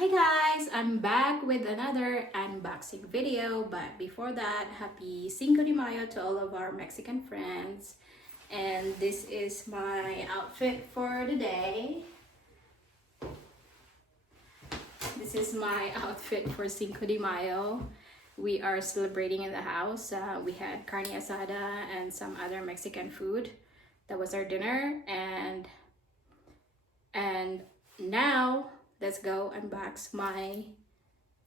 Hi guys, I'm back with another unboxing video, but before that, happy Cinco de Mayo to all of our Mexican friends. And this is my outfit for the day. This is my outfit for Cinco de Mayo. We are celebrating in the house. We had carne asada and some other Mexican food. That was our dinner, and now let's go unbox my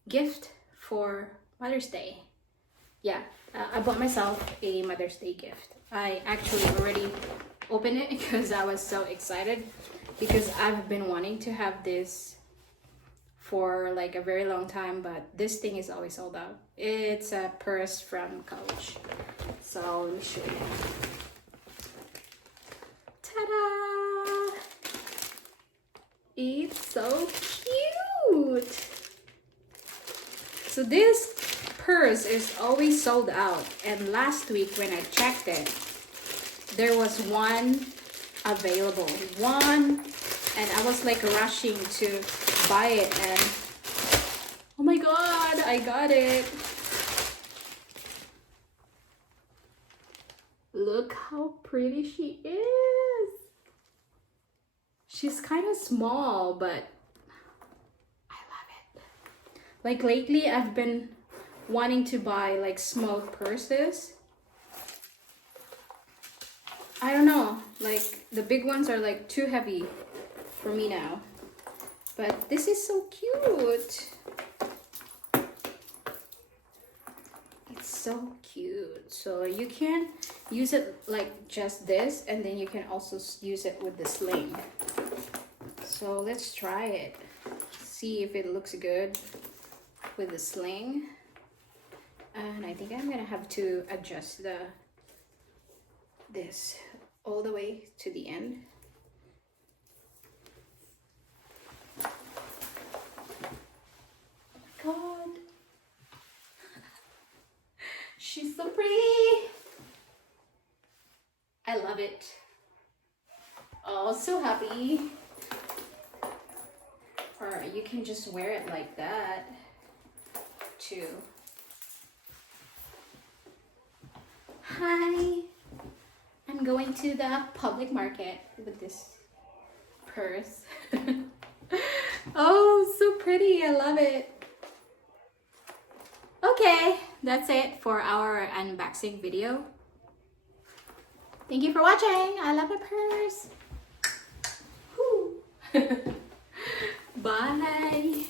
gift for Mother's Day. Yeah, I bought myself a Mother's Day gift. I actually already opened it because I was so excited, because I've been wanting to have this for like a very long time, but this thing is always sold out. It's a purse from Coach. So let me show you. Ta-da! It's so cute. So this purse is always sold out, and last week when I checked it, there was one available, and I was like rushing to buy it, and oh my god, I got it. Look how pretty she is. She's kind of small, but I love it. Like lately, I've been wanting to buy like small purses. I don't know, like the big ones are like too heavy for me now. But this is so cute. It's so cute. So you can use it like just this, and then you can also use it with the sling. So let's try it. See if it looks good with the sling. And I think I'm gonna have to adjust this all the way to the end. God, she's so pretty. I love it. Oh, so happy. Or you can just wear it like that too. Hi, I'm going to the public market with this purse. Oh, so pretty. I love it. Okay, that's it for our unboxing video. Thank you for watching. I love my purse. Bye.